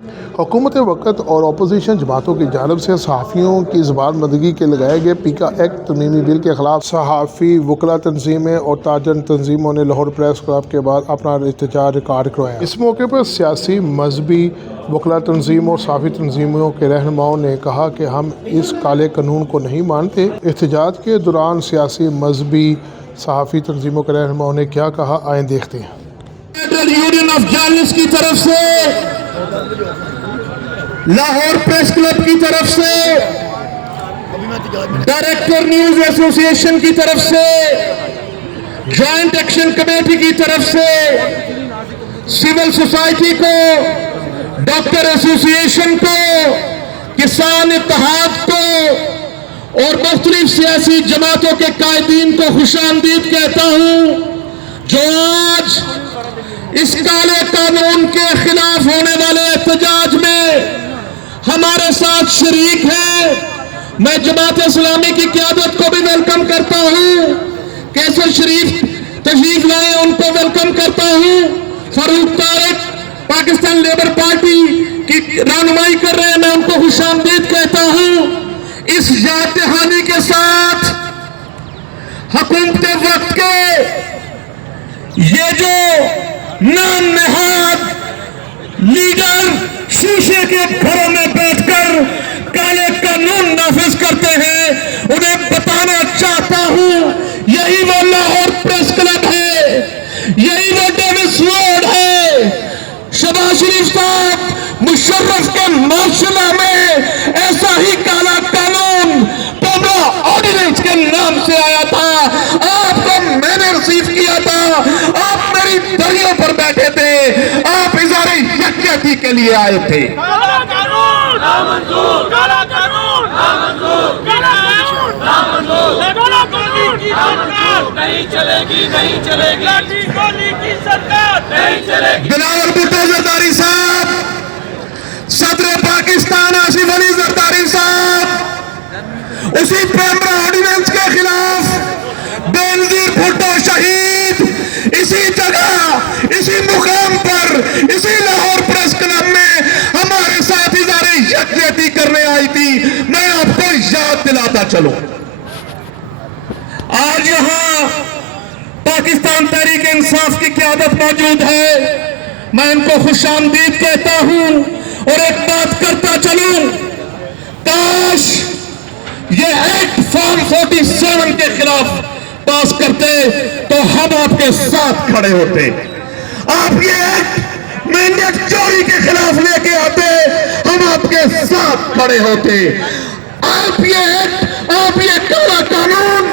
हुकूमत वक़्त और अपोजिशन जमातों की जानब से सहाफ़ियों की ज़बानबंदगी के लगाए गए पीका एक्ट तरमीमी बिल के ख़िलाफ़ सहाफ़ी वकला तंजीमें और ताजन तंजीमों ने लाहौर प्रेस क्लब के बाद अपना एहतजाज रिकॉर्ड करवाया। इस मौके पर सियासी, मजहबी, वकला तंजीमों और सहाफ़ी तंजीमों के रहनुमाओं ने कहा कि हम इस काले कानून को नहीं मानते। एहतजाज के दौरान सियासी, मजहबी, सहाफ़ी तंजीमों के रहनुमाओं ने क्या कहा, आएँ देखते हैं। यूनियन ऑफ जर्नलिस्ट की तरफ से, लाहौर प्रेस क्लब की तरफ से, डायरेक्टर न्यूज एसोसिएशन की तरफ से, जॉइंट एक्शन कमेटी की तरफ से, सिविल सोसाइटी को, डॉक्टर एसोसिएशन को, किसान इत्तेहाद को और मुख्तलिफ सियासी जमातों के कायदीन को खुशामदीद कहता हूं, जो आज इस काले कानून के खिलाफ होने वाले एहतजाज में हमारे साथ शरीक है। मैं जमात इस्लामी की क़यादत को भी वेलकम करता हूँ, कैसर शरीफ तशरीफ लाए उनको वेलकम करता हूँ, फारूक तारिक पाकिस्तान लेबर पार्टी की रहनुमाई कर रहे हैं, मैं उनको खुशामदीद कहता हूँ। इस याद दहानी के साथ हुकूमत वक्त के ये जो नाम नहाद लीडर शीशे के घरों में बैठकर काले कानून नाफिज करते हैं, उन्हें बताना चाहता हूं, यही वो लाहौर प्रेस क्लब है, यही वो डेविस रोड है। शहबाज शरीफ साहब मुशर्रफ के मार्शला में ऐसा ही काला कानून पोमरा ऑर्डिनेंस के नाम से आया था, आपको मैंने रिसीव किया था, आप मेरी दरियों पर बैठे थे, आप इज़ारे यकजहती के लिए आए थे। काला कानून नामंजूर, काला कानून नामंजूर, काला कानून नामंजूर, काला कानून की सरकार नहीं चलेगी, नहीं चलेगी, लाठी गोली की सरकार नहीं चलेगी। बिलावल भुट्टो जरदारी साहब, सदर पाकिस्तान आसिफ अली जरदारी साहब उसी पोमरा ऑर्डिनेंस के खिलाफ बेनजीर भुट्टो शहीद इसी जगह, इसी मुकाम पर, इसी लाहौर प्रेस क्लब में हमारे साथ इज़ारे यकजहती करने आई थी। मैं आपको याद दिलाता चलूं, आज यहां पाकिस्तान तहरीक इंसाफ की क़यादत मौजूद है, मैं इनको खुशामदीद कहता हूं और एक बात करता चलूं, काश ये एक्ट फॉर्म 47 के खिलाफ पास करते तो हम आपके साथ खड़े होते। आप ये एक्ट मेंढक चोरी के खिलाफ लेके आते, हम आपके साथ खड़े होते। आप ये एक्ट, आप ये काला कानून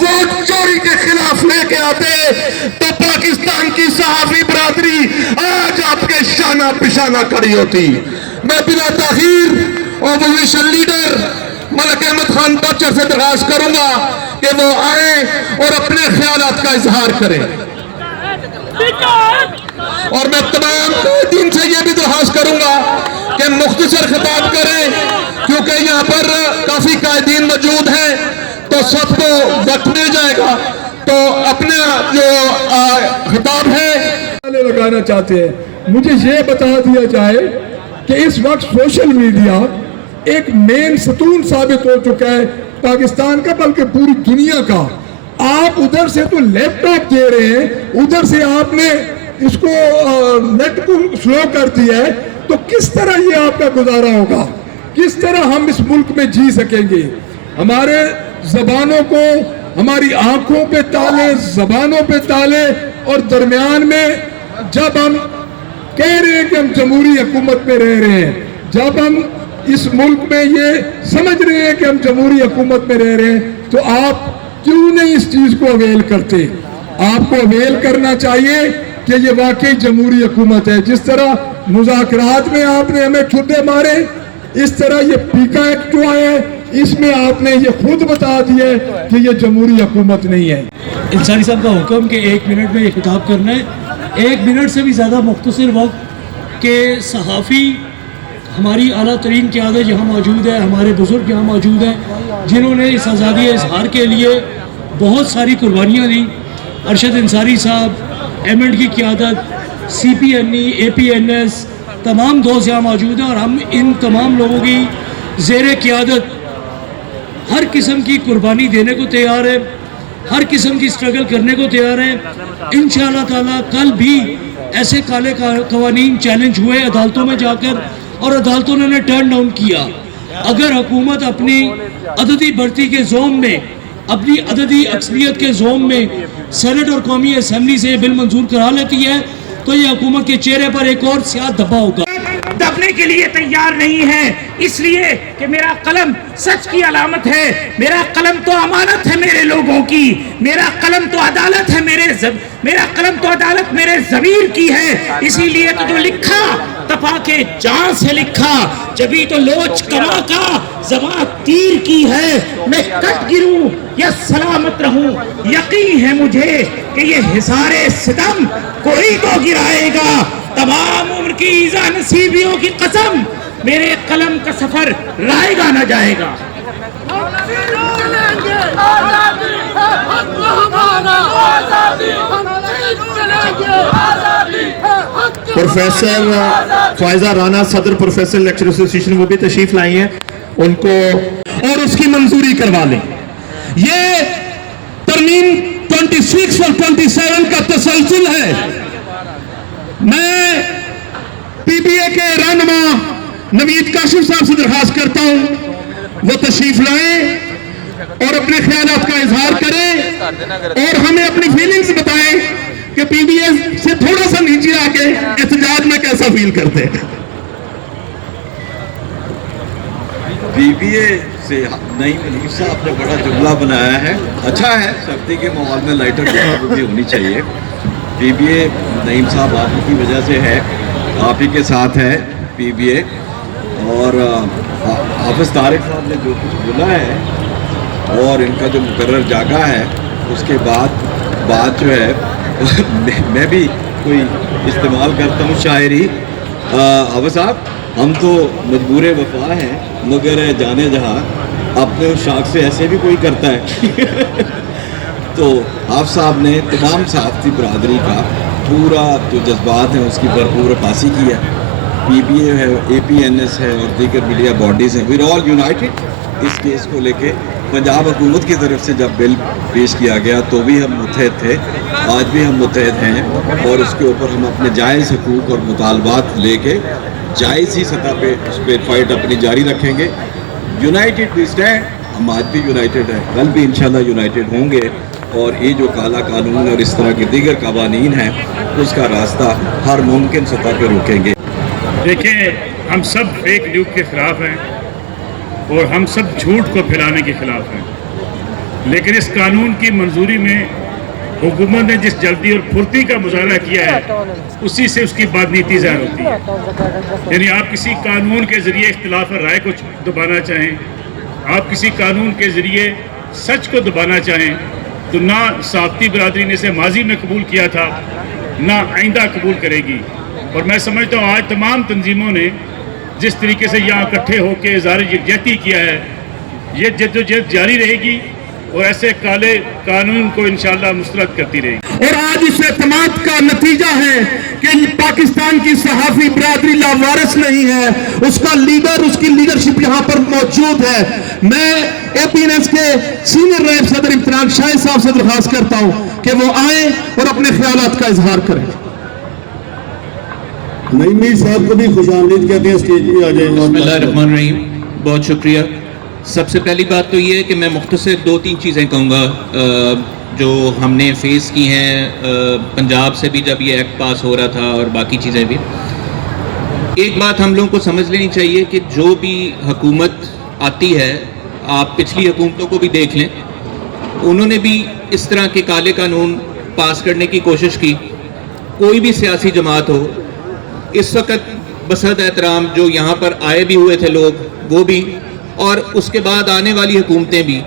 वोट चोरी के खिलाफ लेके आते तो पाकिस्तान की सहाफ़ी बरादरी आज आपके शाना पिशाना खड़ी होती। मैं बिला ताखीर ऑपोजिशन लीडर मलक अहमद खान बच्चर से दरख्वास्त करूंगा कि वो आए और अपने ख्यालात का इजहार करें, और मैं तमाम दिन से ये भी दरख्वास्त करूंगा कि मुख्तसर खिताब करें, क्योंकि यहाँ पर काफी कायदीन मौजूद हैं, तो सबको वक्त मिल जाएगा। तो अपना जो खिताब है लगाना चाहते हैं, मुझे ये बता दिया जाए कि इस वक्त सोशल मीडिया एक मेन सतून साबित हो चुका है पाकिस्तान का, बल्कि पूरी दुनिया का। आप उधर से तो लैपटॉप दे रहे हैं, उधर से आपने इसको नेट को स्लो कर दिया है, तो किस तरह ये आपका गुजारा होगा, किस तरह हम इस मुल्क में जी सकेंगे। हमारे जबानों को, हमारी आंखों पे ताले, जबानों पे ताले, और दरमियान में जब हम कह रहे हैं कि हम जमहूरी हुकूमत में रह रहे हैं, जब हम इस मुल्क में ये समझ रहे हैं कि हम जमहूरी हुकूमत में रह रहे हैं, तो आप क्यों नहीं इस चीज को अवेल करते। आपको अवेल करना चाहिए कि ये वाकई जमहूरी हुकूमत है। जिस तरह मुज़ाकरात में आपने हमें ठुड्डे मारे, इस तरह ये पीका एक्ट जो आया है, इसमें आपने ये खुद बता दिया है कि ये जमहूरी हुकूमत नहीं है। इंसानी साहब का हुक्म कि 1 मिनट में ये खिताब करना है, 1 मिनट से भी ज़्यादा मुख्तसर वक्त के सहाफ़ी हमारी आला तरीन क़यादत यहाँ मौजूद है, हमारे बुज़ुर्ग यहाँ मौजूद हैं, जिन्होंने इस आज़ादी इजहार के लिए बहुत सारी कुर्बानियाँ दी। अरशद अंसारी साहब, एमएंड की क़यादत, CPNE, APNS, तमाम दोस्त यहाँ मौजूद हैं और हम इन तमाम लोगों की ज़ेर क़ियादत हर किस्म की कुर्बानी देने को तैयार है, हर किस्म की स्ट्रगल करने को तैयार है। इंशाअल्लाह ताला कल भी ऐसे काले कवानीन चैलेंज हुए अदालतों में जाकर और अदालतों ने टर्न डाउन किया। अगर हुकूमत अपनी अददी बढ़ती के जोम में, अपनी अददी अक्सरियत के जोम में सेनेट और कौमी असम्बली से बिल मंजूर करा लेती है तो ये हुकूमत के चेहरे पर एक और स्याह धब्बा होगा। दबने के लिए तैयार नहीं है, इसलिए कि मेरा कलम सच की अलामत है, मेरा कलम तो अमानत है मेरे लोगों की, मेरा कलम तो अदालत है मेरा कलम तो अदालत मेरे ज़मीर की है। इसीलिए तो जो लिखा तपा के जान से लिखा, जभी तो लोच कमा का ज़बान तीर की है। मैं कट गिरूं या सलामत रहूं, यकीन है मुझे कि ये हिसारे सितम कोई तो गिराएगा। तमाम उम्र की ईज़ा नसीबियों की कसम, मेरे कलम का सफर रायगा न जाएगा। प्रोफेसर फ़ायज़ा राना सदर प्रोफेसर लेक्चर एसोसिएशन वो भी तशरीफ लाई हैं, उनको और उसकी मंजूरी करवा लें। ये तरमीम 26 और 27 का तसलसल है। मैं पीबीए के रहनुमा नवीद काशिफ साहब से दरखास्त करता हूं वो तशरीफ लाएं और अपने ख्यालात का इजहार करें और हमें अपनी फीलिंग्स बताएं कि पीबीए से थोड़ा सा नीचे आके एहतजाज में कैसा फील करते हैं। पीबीए से नईम मुनीर साहब ने बड़ा जुमला बनाया है, अच्छा है, सर्दी के माहौल में लाइटर भी होनी चाहिए। पीबीए नईम साहब आप की वजह से है, आप ही के साथ है पीबीए। और हाफिज़ तारिक साहब ने जो कुछ बोला है और इनका जो मुकर्रर जागा है, उसके बाद बात जो है मैं भी कोई इस्तेमाल करता हूँ शायरी। हाफिज़ साहब, हम तो मजबूर वफा हैं, मगर जाने जहाँ अपने उस शाख से ऐसे भी कोई करता है। तो आप साहब ने तमाम सहाफ़ती बरादरी का पूरा जो जज्बात हैं उसकी भरपूर अक्कासी की है। पीबीए है, एपीएनएस है और दीगर मीडिया बॉडीज़ हैं, वीर ऑल यूनाइटेड इस केस को लेके। पंजाब हुकूमत की तरफ से जब बिल पेश किया गया तो भी हम मुत्तहद थे, आज भी हम मुत्तहद हैं और उसके ऊपर हम अपने जायज़ हकूक़ और मुतालबात लेके जायज़ ही सतह पे उस पर फाइट अपनी जारी रखेंगे। यूनाइटेड वी स्टैंड, हम आज भी यूनाइटेड हैं, कल भी इंशाल्लाह यूनाइटेड होंगे और ये जो काला कानून और इस तरह के दीगर कवानीन हैं उसका रास्ता हर मुमकिन सतह पे रोकेंगे। देखिए, हम सब फेक न्यूज़ के ख़िलाफ़ हैं और हम सब झूठ को फैलाने के ख़िलाफ़ हैं, लेकिन इस कानून की मंजूरी में हुकूमत ने जिस जल्दी और फुर्ती का मुजाहरा किया है उसी से उसकी बदनीति ज़ाहिर होती है। यानी आप किसी कानून के ज़रिए इख्तिलाफ राय को दबाना चाहें, आप किसी कानून के ज़रिए सच को दबाना चाहें, तो ना सहाफ़ती बरादरी ने इसे माजी में कबूल किया था, ना आइंदा कबूल करेगी। और मैं समझता हूँ आज तमाम तंजीमों ने जिस तरीके से यहाँ इकट्ठे होकर इज़हार यकजहती किया है, ये जद्दोजहद जारी रहेगी और ऐसे काले कानून को इंशाअल्लाह मुस्तरद करती रहेगी। और आज इस एतमाद का नतीजा है कि पाकिस्तान की सहाफ़ी बरादरी लावारिस नहीं है, उसका लीडर, उसकी लीडरशिप यहाँ पर मौजूद है। मैं एपीएनएस के सीनियर नायब सदर इम्तियाज शाहिद साहब से दरखास्त करता हूँ कि वो आए और अपने ख्यालात का इजहार करें। नईमी साहब को भी खुशामदीद कहते हैं, स्टेज पे आ जाएंगे। बिस्मिल्लाहिर्रहमानिर्रहीम, बहुत शुक्रिया। सबसे पहली बात तो ये है कि मैं मुख्तसर 2-3 चीज़ें कहूँगा जो हमने फ़ेस की हैं पंजाब से भी जब ये एक्ट पास हो रहा था और बाकी चीज़ें भी। एक बात हम लोगों को समझ लेनी चाहिए कि जो भी हुकूमत आती है, आप पिछली हुकूमतों को भी देख लें, उन्होंने भी इस तरह के काले कानून पास करने की कोशिश की। कोई भी सियासी जमात हो, इस वक्त बसद एहतराम जो यहाँ पर आए भी हुए थे लोग, वो भी, और उसके बाद आने वाली हुकूमतें भी,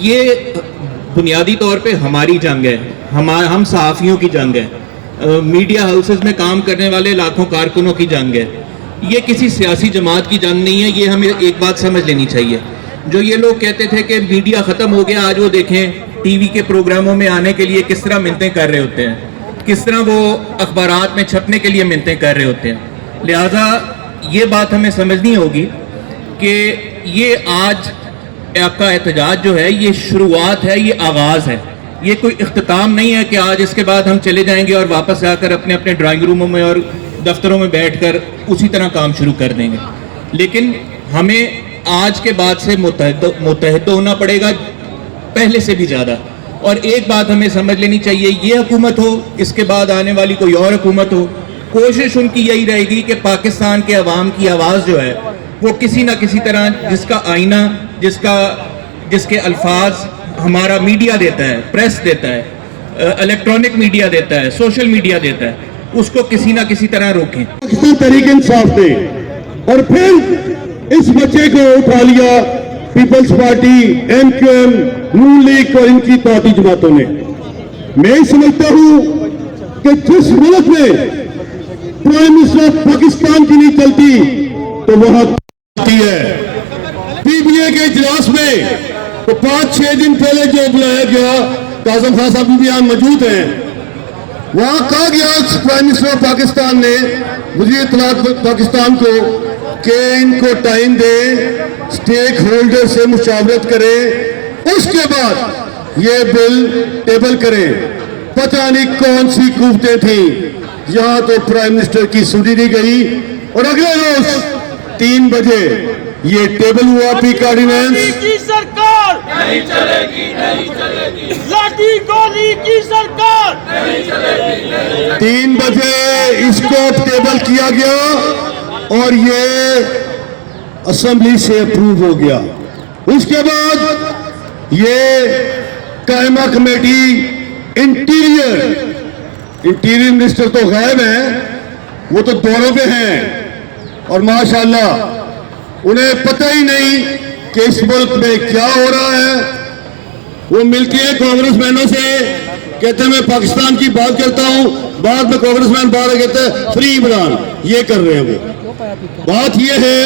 ये बुनियादी तौर पे हमारी जंग है, हम सहाफ़ियों की जंग है, मीडिया हाउसेस में काम करने वाले लाखों कारकुनों की जंग है। ये किसी सियासी जमात की जंग नहीं है। ये हमें एक बात समझ लेनी चाहिए। जो ये लोग कहते थे कि मीडिया ख़त्म हो गया, आज वो देखें टीवी के प्रोग्रामों में आने के लिए किस तरह मिन्नतें कर रहे होते हैं, किस तरह वो अखबारात में छपने के लिए मिन्नतें कर रहे होते हैं। لہٰذا یہ بات ہمیں سمجھنی ہوگی کہ یہ آج کا احتجاج جو ہے یہ شروعات ہے، یہ آغاز ہے، یہ کوئی اختتام نہیں ہے کہ آج اس کے بعد ہم چلے جائیں گے اور واپس جا کر اپنے اپنے ڈرائنگ روموں میں اور دفتروں میں بیٹھ کر اسی طرح کام شروع کر دیں گے. لیکن ہمیں آج کے بعد سے متحد ہونا پڑے گا پہلے سے بھی زیادہ. اور ایک بات ہمیں سمجھ لینی چاہیے، یہ حکومت ہو، اس کے بعد آنے والی کوئی اور حکومت ہو، کوشش ان کی یہی رہے گی کہ پاکستان کے عوام کی آواز جو ہے وہ کسی نہ کسی طرح، جس کا آئینہ، جس کے الفاظ ہمارا میڈیا دیتا ہے، پریس دیتا ہے، الیکٹرانک میڈیا دیتا ہے، سوشل میڈیا دیتا ہے، اس کو کسی نہ کسی طرح روکیں. پاکستان تحریک انصاف نے اور پھر اس بچے کو اٹھا لیا Peoples Party, M Q M, نون لیگ اور ان کی اتحادی جماعتوں نے. میں سمجھتا ہوں کہ جس ملک میں پرائم منسٹر پاکستان کی نہیں چلتی تو وہاں چلتی ہے. پی بی اے کے اجلاس میں تو 5-6 دن پہلے جو بلایا گیا، کاظم خان صاحب بھی یہاں موجود ہیں، وہاں کہا گیا پرائم منسٹر پاکستان نے وزیر اطلاعات پاکستان کو کہ ان کو ٹائم دے، سٹیک ہولڈر سے مشاورت کرے، اس کے بعد یہ بل ٹیبل کرے. پتہ نہیں کون سی قوتیں تھیں، یہاں تو پرائم منسٹر کی سنی نہیں گئی اور اگلے روز 3 بجے یہ ٹیبل ہوا. پیک آرڈیننس کی سرکار نہیں چلے گی، نہیں چلے گی. لاٹھی گولی کی سرکار نہیں چلے گی. 3 بجے اس کو ٹیبل کیا گیا اور یہ اسمبلی سے اپروو ہو گیا. اس کے بعد یہ قائمہ کمیٹی انٹیریئر منسٹر تو غائب ہیں، وہ تو دوروں پہ ہیں اور ماشاءاللہ انہیں پتہ ہی نہیں کہ اس ملک میں کیا ہو رہا ہے. وہ ملتی ہے کانگریس مینوں سے، کہتے ہیں میں پاکستان کی بات کرتا ہوں، بعد میں کانگریس مین باہر کہتے ہیں فری عمران. یہ کر رہے ہیں وہ. بات یہ ہے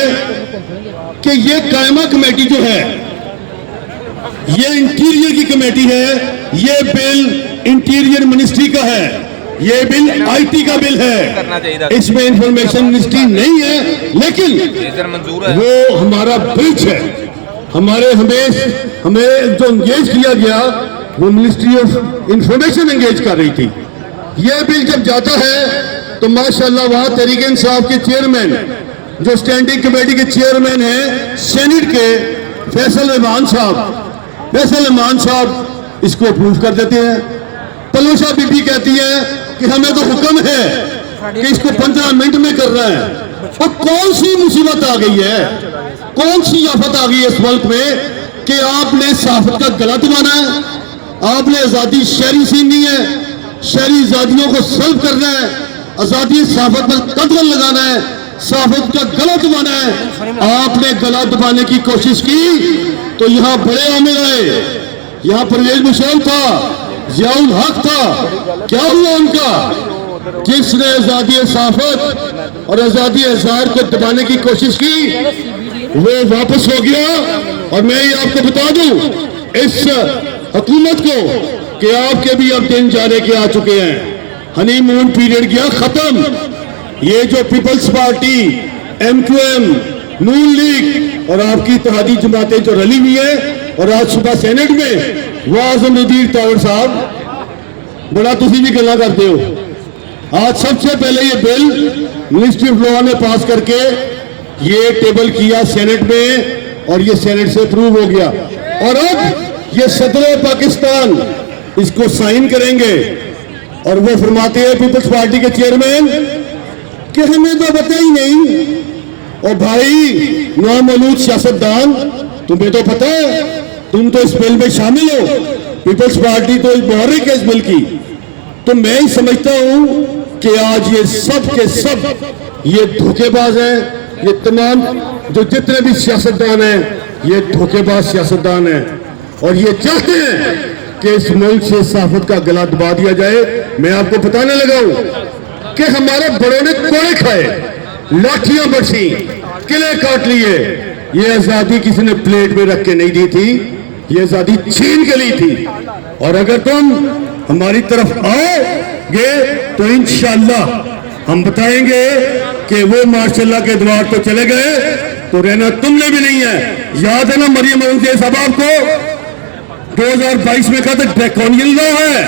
کہ یہ قائمہ کمیٹی جو ہے یہ انٹیریئر کی کمیٹی ہے. یہ بل انٹیریئر منسٹری کا ہے، یہ بل آئی ٹی کا بل ہے، اس میں انفارمیشن منسٹری نہیں ہے. لیکن وہ ہمارا برج ہے. ہمیں جو انگیج کیا گیا وہ منسٹری آف انفارمیشن انگیج کر رہی تھی. یہ بل جب جاتا ہے تو ماشاءاللہ وہاں تحریک انصاف کے چیئرمین، جو سٹینڈنگ کمیٹی کے چیئرمین ہیں سینٹ کے، فیصل رحمان صاحب اس کو اپروو کر دیتے ہیں. پلوشا بی بی کہتی ہے کہ ہمیں تو حکم ہے کہ اس کو 15 منٹ میں کر رہا ہے. اور کون سی مصیبت آ گئی ہے، کون سی آفت آ گئی ہے اس ملک میں کہ آپ نے صحافت کا گلا دبانا ہے، آپ نے آزادی شہری چھیننی ہے، شہری آزادیوں کو سلب کرنا ہے، آزادی صحافت پر قدغن لگانا ہے، صحافت کا گلا دبانا ہے. آپ نے گلا دبانے کی کوشش کی تو یہاں بڑے عامل آئے. یہاں پرویز مشرف تھا، ضیاء الحق تھا. کیا ہوا ان کا؟ جس نے آزادی صحافت اور آزادی اظہار کو دبانے کی کوشش کی وہ واپس ہو گیا. اور میں یہ آپ کو بتا دوں اس حکومت کو کہ آپ کے بھی اب دن جانے کے آ چکے ہیں. ہنی مون پیریڈ گیا ختم. یہ جو Peoples Party, M Q M, نون لیگ اور آپ کی اتحادی جماعتیں جو رلی ہوئی ہیں، اور آج صبح سینٹ میں اعظم ندیر طاہر صاحب بڑا تسی بھی گلا کرتے ہو. آج سب سے پہلے یہ بل منسٹری آف لاء نے پاس کر کے یہ ٹیبل کیا سینٹ میں اور یہ سینٹ سے اپروو ہو گیا. اور اب یہ صدر پاکستان اس کو سائن کریں گے. اور وہ فرماتے ہیں پیپلز پارٹی کے چیئرمین کہ ہمیں تو پتہ ہی نہیں. اور بھائی نامولود سیاستدان، تمہیں تو پتہ ہے، تم تو اس بل میں شامل ہو، پیپلز پارٹی تو محرک ہے اس بل کی. تو میں ہی سمجھتا ہوں کہ آج یہ سب کے سب یہ دھوکے باز ہیں. یہ تمام جو جتنے بھی سیاستدان ہیں یہ دھوکے باز سیاستدان ہیں اور یہ چاہتے ہیں کہ اس ملک سے صحافت کا گلا دبا دیا جائے. میں آپ کو بتانے لگا ہوں کہ ہمارے بڑوں نے کوڑے کھائے، لاٹھیاں برسی، قلعے کاٹ لیے. یہ آزادی کسی نے پلیٹ میں رکھ کے نہیں دی تھی، یہ آزادی چھین کے لی تھی. اور اگر تم ہماری طرف آؤ گے تو انشاءاللہ हम बताएंगे कि वो माशाल्लाह के द्वार तो चले गए तो रहना तुमने भी नहीं है। याद है ना मरियम औरंगजेब साहब आपको 2022 में कहा था ड्रैकोनियन लॉ है,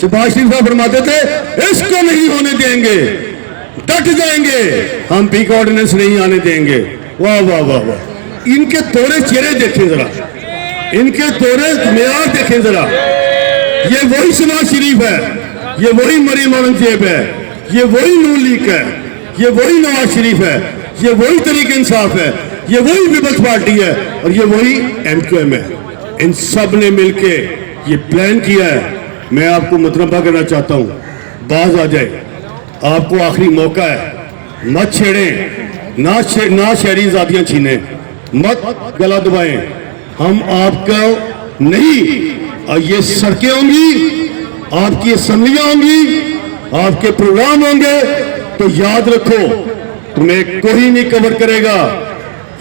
शहबाज शरीफ साहब फरमाते थे इसको नहीं होने देंगे, डट जाएंगे, हम पीक ऑर्डिनेंस नहीं आने देंगे। वाह वाह वाह वाह, इनके तोड़े चेहरे देखें जरा, इनके तोड़े मेयार देखें जरा। ये वही शहबाज शरीफ है, ये वही मरियम औरंगजेब है, ये वही नून लीग है, ये वही नवाज शरीफ है, ये वही तरीके इंसाफ है, ये वही पीपल्स पार्टी है और ये वही MQM है। इन सब ने मिलके ये प्लान किया है। मैं आपको मुतनबा करना चाहता हूँ, बाज आ जाए, आपको आखिरी मौका है, मत छेड़ें, ना शहरी आज़ादियाँ छीनें, मत गला दबाएं। हम आपका नहीं, और ये सड़कें होंगी, आपकी असम्बलियाँ होंगी, आपके प्रोग्राम होंगे, तो याद रखो तुम्हें कोई नहीं कवर करेगा।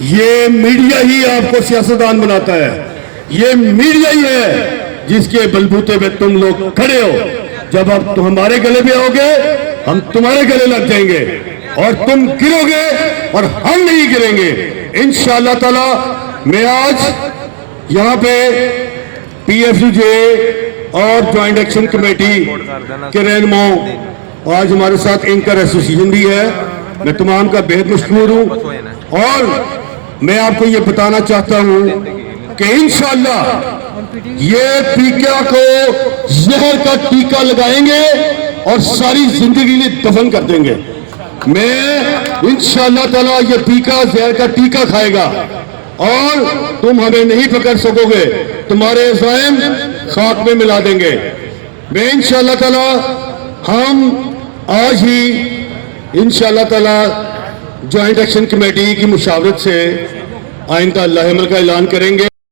ये मीडिया ही आपको सियासतदान बनाता है, ये मीडिया ही है जिसके बलबूते पे तुम लोग खड़े हो। जब आप तो हमारे गले पे आओगे, हम तुम्हारे गले लग जाएंगे और तुम गिरोगे और हम नहीं गिरेंगे इंशाअल्लाह ताला। मैं आज यहाँ पे PFUJ और ज्वाइंट एक्शन कमेटी के रहनुमाओं, आज हमारे साथ एंकर एसोसिएशन भी है, मैं तमाम का बेहद मशकूर हूँ। और मैं आपको ये बताना चाहता हूँ कि इंशाअल्लाह ये पीका को जहर का टीका लगाएंगे और सारी जिंदगी लिए दफन कर देंगे। मैं इंशाअल्लाह ताला ये पीका जहर का टीका खाएगा और तुम हमें नहीं पकड़ सकोगे, तुम्हारे ज़ाइम खाक में मिला देंगे। मैं इंशाअल्लाह ताला हम आज ही इंशाअल्लाह ताला ज्वाइंट एक्शन कमेटी की मुशावरत से आइन का अल्लाह अमल का ऐलान करेंगे।